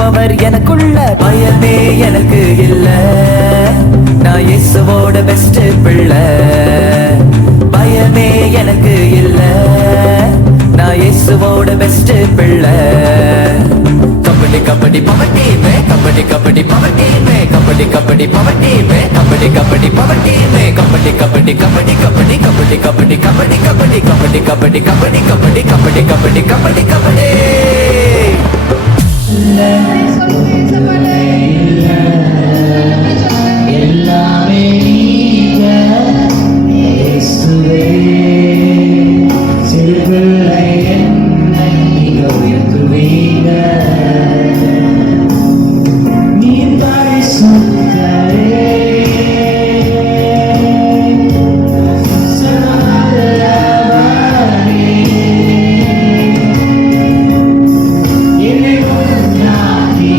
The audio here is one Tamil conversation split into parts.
பவர் எனக்குள்ள பயமே எனக்கு இல்ல. நான் இயேசுவோட பெஸ்ட் பிள்ளை. பயமே எனக்கு இல்ல. நான் இயேசுவோட பெஸ்ட் பிள்ளை. கபடி கபடி பவர் டீமே, கபடி கபடி பவர் டீமே, கபடி கபடி பவர் டீமே, கபடி கபடி பவர் டீமே, கபடி கபடி கபடி கபடி கபடி கபடி கபடி கபடி கபடி கபடி கபடி கபடி கபடி கபடி கபடி கபடி. எல்லாமே நீங்க இயேசுவே, சிறுபிள்ளை என்னை நீங்க உயர்த்துவீங்க. நீர் பரிசுத்தரே, என்னை உண்டாக்கி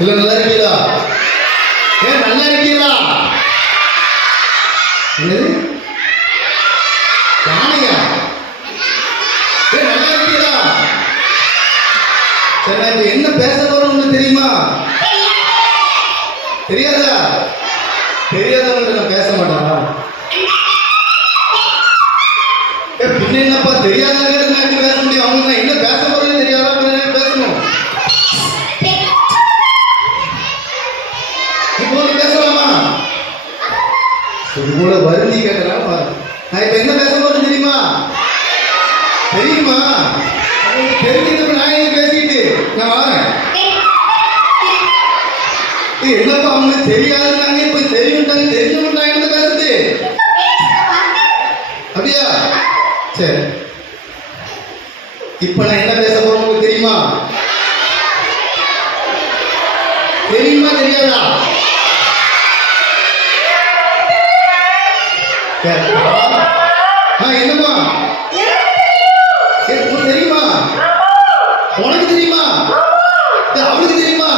இல்ல நல்லா இருக்கீங்களா? ஏன் நல்லா இருக்கீங்களா? என்னது யானையா? ஏன் நல்லா இருக்கீங்களா? சரி, நான் இப்ப என்ன பேச போறேன்னு உங்களுக்கு தெரியுமா? தெரியாதா? தெரியாதவங்க நான் பேச மாட்டானா? பின்ன என்னப்பா தெரியாதவங்க நான் பேச முடியும்? அவங்க நான் என்ன பேச போறேன்னு தெரியாதா பேசணும். இப்போ பேசலாமா? இது போல வருந்தி கேட்கலாம். நான் இப்ப என்ன பேச போறேன்னு தெரியுமா? தெரியுமா? தெரிஞ்சது நான் என்ன பேசிட்டு நான் வரேன். என்னப்பா அவங்களுக்கு தெரியாதுன்னாங்க, இப்ப தெரியும்ட்டாங்க, தெரிஞ்சவங்க பேசுது அப்படியா? சரி, இப்ப நான் என்ன பேச போறேன் உங்களுக்கு தெரியுமா? தெரியுமா தெரியாதா? என்னமா உனக்கு தெரியுமா? உனக்கு தெரியுமா? அவளுக்கு தெரியுமா?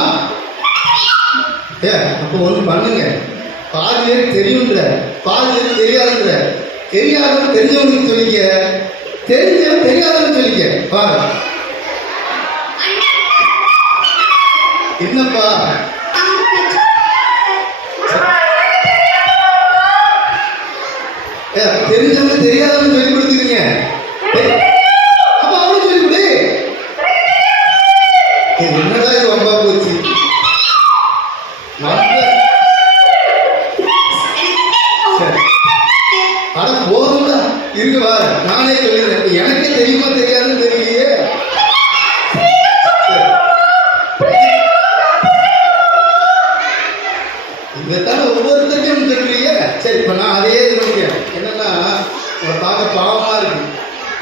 அப்போ ஒண்ணு பண்ணுங்க, பாதி பேருக்கு தெரியும்ன்ற, பாதி பேருக்கு தெரியாதுன்ற. தெரியாதவன் தெரிஞ்சவனுக்கு சொல்லிக்க, தெரிஞ்சவன் தெரியாதவன் சொல்லிக்க. பாரு என்னப்பா தெரிஞ்சவங்க தெரியாதவன் சொல்லி கொடுத்துக்கீங்க. அப்ப அவனுக்கு சொல்லி கொடு. என்னடா இது ரொம்ப போச்சு. ஆனா போதும்டா இருக்கு வா, நானே சொல்லிடுறேன். எனக்கு தெரியுமா தெரியாதுன்னு தெரியலையே. இதைத்தான ஒவ்வொருத்தருக்கும் சொல்றீங்க. சரி, இப்ப நான் அதையே சொல்லிக்கிறேன். என்னன்னா பார்க்க பாவமா இருக்கு.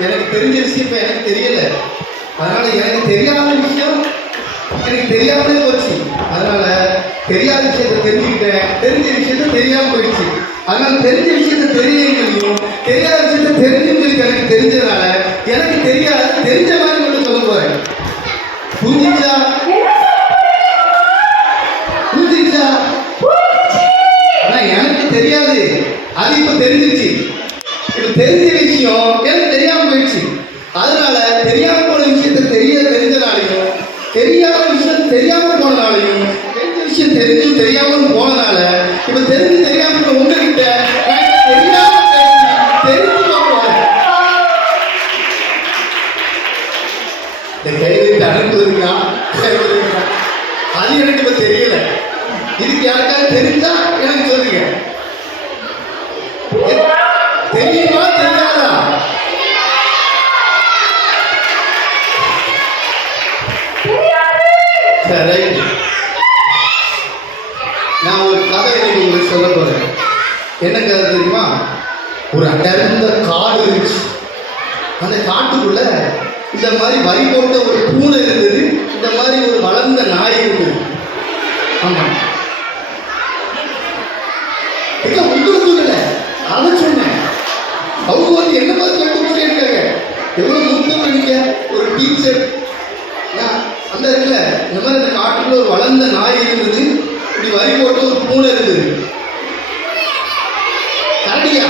எனக்கு தெரிஞ்ச விஷயம் இப்ப எனக்கு தெரியல. அதனால எனக்கு தெரியாத விஷயம் எனக்கு தெரியாமலே போச்சு. அதனால தெரியாத விஷயத்த தெரிஞ்சுக்கிட்டேன், தெரிஞ்ச விஷயத்த தெரியாம போயிடுச்சு. அதனால தெரிஞ்ச விஷயத்த தெரியலையும், தெரியாத விஷயத்த தெரிஞ்சுன்னு எனக்கு தெரிஞ்சதுனால எனக்கு தெரியாது, தெரிஞ்ச மாதிரி மட்டும் சொல்ல போறேன். புரிஞ்சுச்சா? புரிஞ்சுச்சா? ஆனா எனக்கு தெரியாது, அது இப்ப தெரிஞ்சிருச்சு. இப்ப தெரிஞ்ச விஷயம் எனக்கு தெரியாம போயிடுச்சு. அதனால தெரியாம போன விஷயத்த தெரிஞ்சனாலையும், தெரியாத விஷயம் தெரியாம போனனாலையும், தெரிஞ்ச விஷயம் தெரிஞ்சும் தெரியாம போனனால இப்ப தெரிஞ்சு தெரியாம உங்ககிட்ட தெரியாம தெரிஞ்சு போறேன். கைது அனுப்புதுங்க, அது எனக்கு இப்ப தெரியல. இதுக்கு யாருக்காவது தெரிஞ்சா எனக்கு சொல்லுங்க. தெரியுமா தெரியாதா? சரி, நான் ஒரு கதை உங்களுக்கு சொல்ல போறேன். என்ன கதை தெரியுமா? ஒரு அடர்ந்த காடு இருந்துச்சு. அந்த காட்டுக்குள்ள இந்த மாதிரி வரி போட்ட ஒரு பூனை இருந்தது, இந்த மாதிரி ஒரு வளர்ந்த நாய் இருந்தது. ஆமா, உங்களுக்கு இல்ல, அதை சொன்னேன். அவங்க வந்து என்ன மாதிரி கேட்டு போறேன். எவ்வளவு மூத்தவங்க நீங்க, ஒரு டீச்சர் அந்த இடத்துல இந்த மாதிரி அந்த காட்டுக்குள்ள ஒரு வளர்ந்த நாய் இருந்தது, இப்படி வரி போட்டு ஒரு பூனை இருந்தது. கரடியா?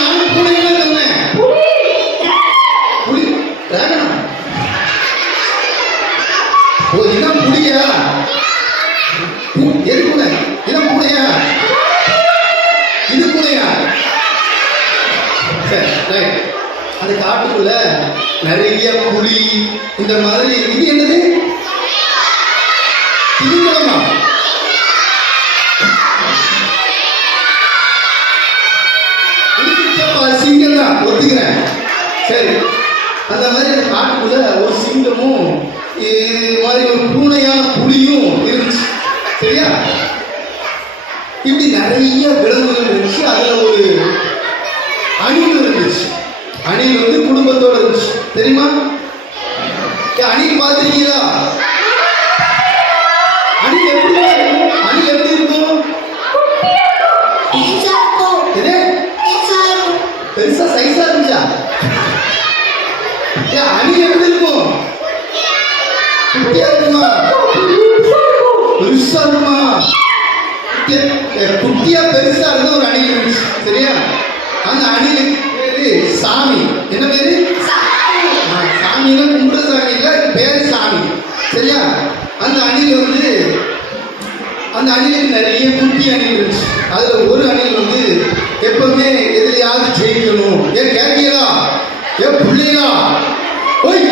நான் பூனைன்னு சொன்னேன். புலி டிராகனா? ஓ, இதான் புலியா? எது பூனை? இதான் பூனையா? இது பூனையா? சரி, ரைட். அந்த காட்டுக்குள்ள நிறைய புலி இந்த மாதிரி. இது என்னது? திமிங்கலமா? சிங்கம் தான், ஒத்துக்கிறேன். சரி, அந்த மாதிரி அந்த காட்டுக்குள்ள ஒரு சிங்கமும் இது மாதிரி ஒரு பூனையான புலியும் இருந்துச்சு. சரியா? இப்படி நிறைய விலங்குகள் இருந்துச்சு. அதுல ஒரு அணில் இருந்துச்சு. அணில் வந்து குடும்பத்தோட இருந்துச்சு. தெரியுமா? அணில் பார்த்துருக்கீங்களா? அணில் எப்படி இருக்கும்? அணில் எப்படி இருக்கும்? பெருசா சைஸா இருந்துச்சா? பெருசா இருக்குமா? குட்டியா பெருசா இருந்த ஒரு அணில் இருந்துச்சு. சரியா? அந்த அணிலுக்கு பேரு சாமி. என்ன பேரு? சாமின்னா கும்பிட சாமி இல்ல, பேரு சாமி. சரியா? அந்த அணில் வந்து அந்த அணிலுக்கு நிறைய குட்டி அணில் இருந்துச்சு. அதுல ஒரு அணில் வந்து எப்பவுமே எதுலையாவது ஜெயிக்கணும். ஏன் கேட்கலா? ஏன் பிள்ளைகளா? ஓய்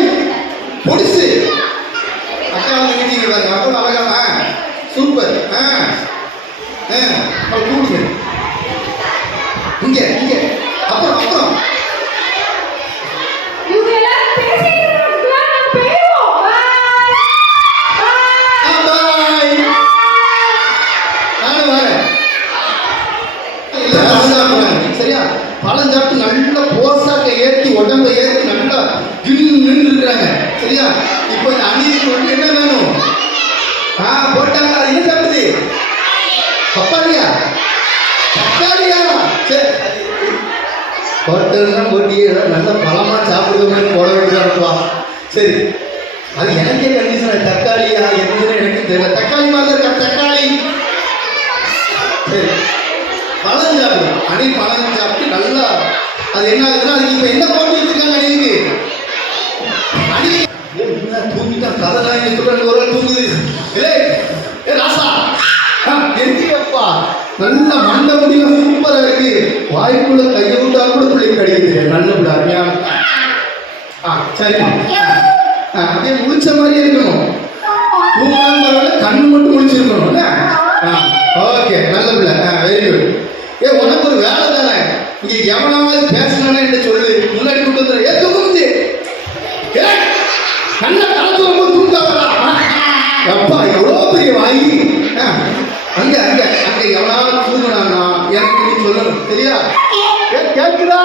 பொடிசு அக்கா வந்து மீட்டிங் பாருங்க. அப்போ அழகா சூப்பர். கூடுங்க இங்க இங்க. அப்புறம் அப்புறம் சரியா? பழம் சாப்பிட்டு நல்ல போசாக்க ஏற்றி உடம்ப ஏற்றி நல்லா நின்று இருக்கிறாங்க. சரியா? இப்போ இந்த அணிலுக்கு வந்து என்ன வேணும்? போட்டாங்க. அது என்ன சாப்பிடுது? பப்பாளியா? தக்காளியா? சரி, ஹோட்டல்லாம் போட்டி நல்ல பழமா சாப்பிடுவோம்னு போட வேண்டியதா. சரி, அது எனக்கே கண்டிஷன். தக்காளியா என்னன்னு எனக்கு தெரியல. தக்காளி மாதிரி இருக்கா? தக்காளி. சரி, பழம் சாப்பிடும். அணி பழம் சாப்பிட்டு நல்லா அது என்ன ஆகுதுன்னா, அதுக்கு இப்போ என்ன போட்டு வச்சிருக்காங்க அணிலுக்கு? அணி தூங்கிட்டான். கதைலாம் இங்க சொல்றாங்க. ஒரு நாள் தூங்குது. ஏ ராசா எந்திரிக்கப்பா. நல்ல மண்ட முடியும் சூப்பரா இருக்கு. வாய்க்குள்ள கையை விட்டா கூட பிள்ளைக்கு கிடைக்குது. நல்ல பிள்ளை அருமையான. சரிம்மா. அப்படியே முழிச்ச மாதிரியே இருக்கணும். தூங்கலாம் பரவாயில்ல, கண்ணு மட்டும் முழிச்சிருக்கணும். ஓகே, நல்ல பிள்ளை. Very good. உனக்கு ஒரு வேலை தானே. இங்க எவனாவது பேசணும்னா என்ன சொல்லு. முன்னாடி கொண்டு வந்துடுற. தூங்குது. நல்ல காலத்துல தூங்காதா? எப்பா எவ்வளோ பெரிய வாங்கி. அங்க அங்க அங்க எவனாவது தூங்குனான்னா எனக்கு நீ சொல்லணும். சரியா? கேட்குதா?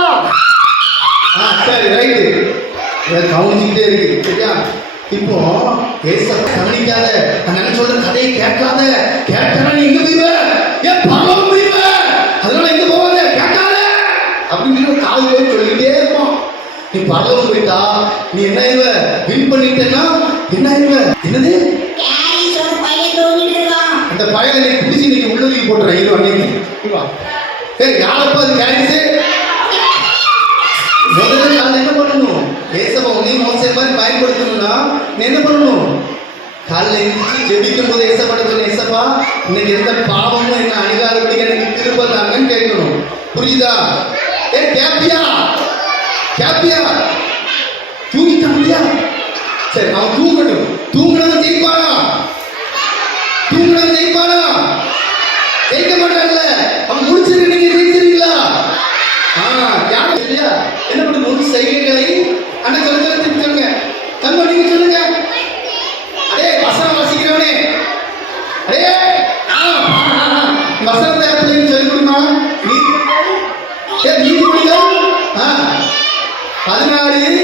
சரி, ரைட்டு. கவனிச்சுக்கிட்டே இருக்கு. சரியா? இப்போ ஏசப்பா கவனிக்காத. நான் சொல்ற கதையை கேட்காத. கேட்டா நீ எங்க போய்வ? ஏன் பரவாயில்ல போய்வ? அதனால எங்க போவாத கேட்காத அப்படின்னு காது போய் சொல்லிக்கிட்டே இருப்போம். நீ பரவாயில்ல போயிட்டா நீ என்ன ஆயிடுவ? வின் பண்ணிட்டேன்னா என்ன ஆயிடுவ? என்னது? அந்த பையனை நீ பிடிச்சி நீங்க உள்ளதுக்கு போட்டுறேன். யாரப்பா அது கேரிஸு? முதல்ல நான் என்ன பண்ணணும்? ஏசப்பா உன்னை மோசம் மாதிரி பயன்படுத்தணும்னா நீ என்ன பண்ணணும்? காலையில் எழுந்திரிச்சு ஜெபிக்கும் போது ஏசப்பட சொல்லு. ஏசப்பா இன்னைக்கு எந்த பாவமும் என்ன அணிகாரப்படி எனக்கு திரும்ப தாங்கன்னு கேட்கணும். புரியுதா? கேப்பியா? கேப்பியா? தூங்கிட்டான். சரி, அவன் தூங்கட்டும். தூங்கினவன் ஜெயிப்பானா? தூங்கினவன் ஜெயிப்பானா? ஜெயிக்க மாட்டான்ல. அவன் முடிச்சிருக்கு. நீங்க ஜெயிச்சிருக்கீங்களா? யாரும் இல்லையா? என்ன பண்ண முன் செய்கைகளை அண்ணா சொல்லுங்க. தங்க நீங்க சொல்லுங்க. அடே வசனம் வாசிக்கிறவனே, அடே வசனத்தை பிள்ளைங்க சொல்லிக் கொடுமா. நீதிமொழிகள் 14:3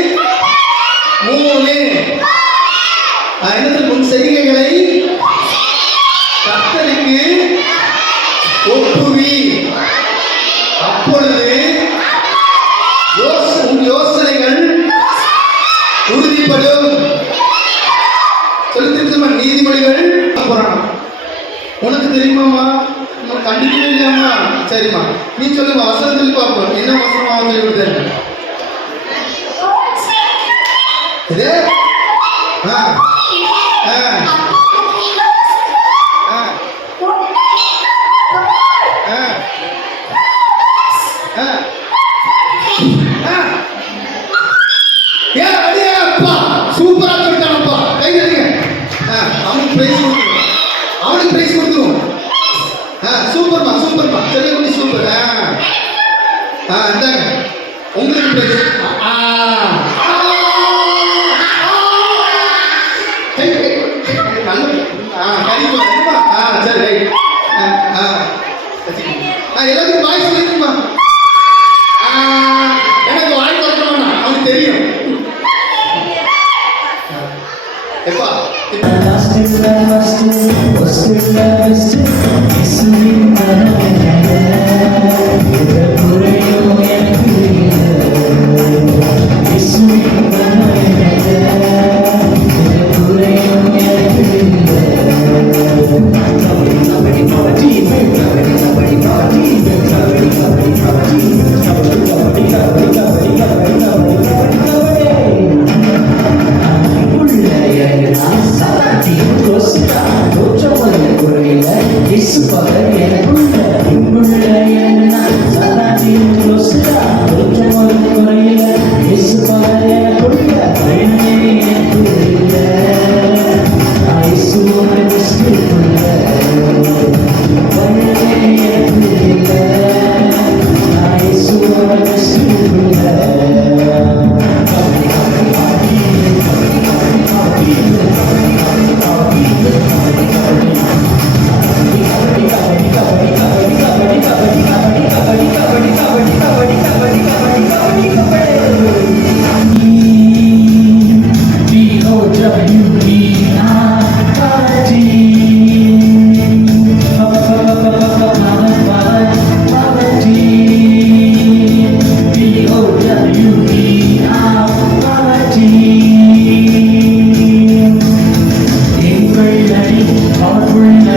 என்னது? முன் செய்கைகளை கர்த்தருக்கு ஒப்புவி, அப்பொழுது யோசனைகள் உறுதிப்படும். சொல்லிருக்கமா? நீதிமொழிகள் புராணம். உனக்கு தெரியுமாமா? கண்டிப்பா இல்லையாமா? சரிம்மா, நீ சொல்லுமா. வசனத்தில் பார்ப்போம். என்ன வசனமா சொல்லி கொடுத்தேன்? இது சூப்பரா சொல்லிட்டானப்பா. கை தருங்க. அவனுக்கு பிரைஸ் கொடுத்துருவோம். அவனுக்கு பிரைஸ் கொடுத்துருவோம். சூப்பர்மா சூப்பர்மா. செல்லக்குடி சூப்பர். இந்தாங்க உங்களுக்கு பிரைஸ். நல்ல சரி, ரைட். எல்லாத்துக்கும் வாய் சொல்லிருக்குமா? எனக்கு வாய் கொடுக்க வேண்டாம். அவனுக்கு தெரியும். எப்பா Yes, குறையில இயேசு பகல் எனக்குள்ள இங்குள்ள எனக்கு நான் சதானியும் ரோசுடா தோற்றமொரு குறையில இயேசு பகல் எனக்குள்ள பயனே எனக்கு இல்லை நான் இயேசுவோட பெஸ்டுக்குள்ள பயனே எனக்கு இல்லை நான் இயேசுவோட பெஸ்டுக்குள்ள Powerful